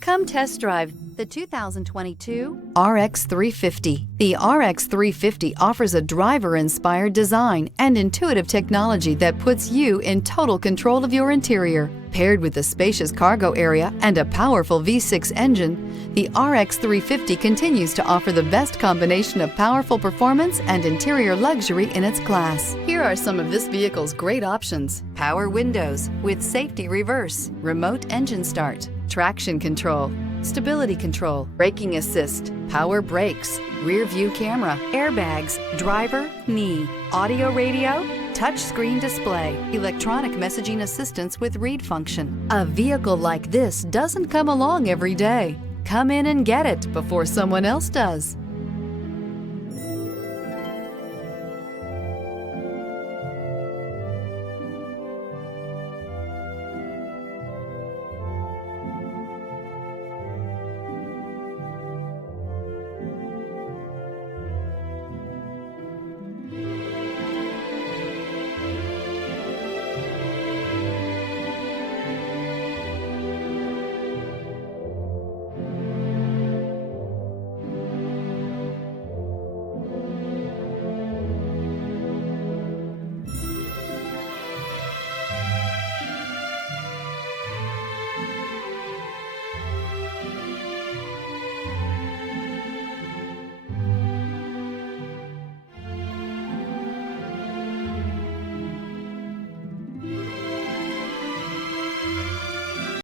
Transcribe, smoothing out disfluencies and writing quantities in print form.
Come test drive the 2022 RX 350. The RX 350 offers a driver-inspired design and intuitive technology that puts you in total control of your interior. Paired with a spacious cargo area and a powerful V6 engine, the RX 350 continues to offer the best combination of powerful performance and interior luxury in its class. Here are some of this vehicle's great options: power windows with safety reverse, remote engine start, traction control, stability control, braking assist, power brakes, rear view camera, airbags, driver, knee, audio radio, touchscreen display, electronic messaging assistance with read function. A vehicle like this doesn't come along every day. Come in and get it before someone else does.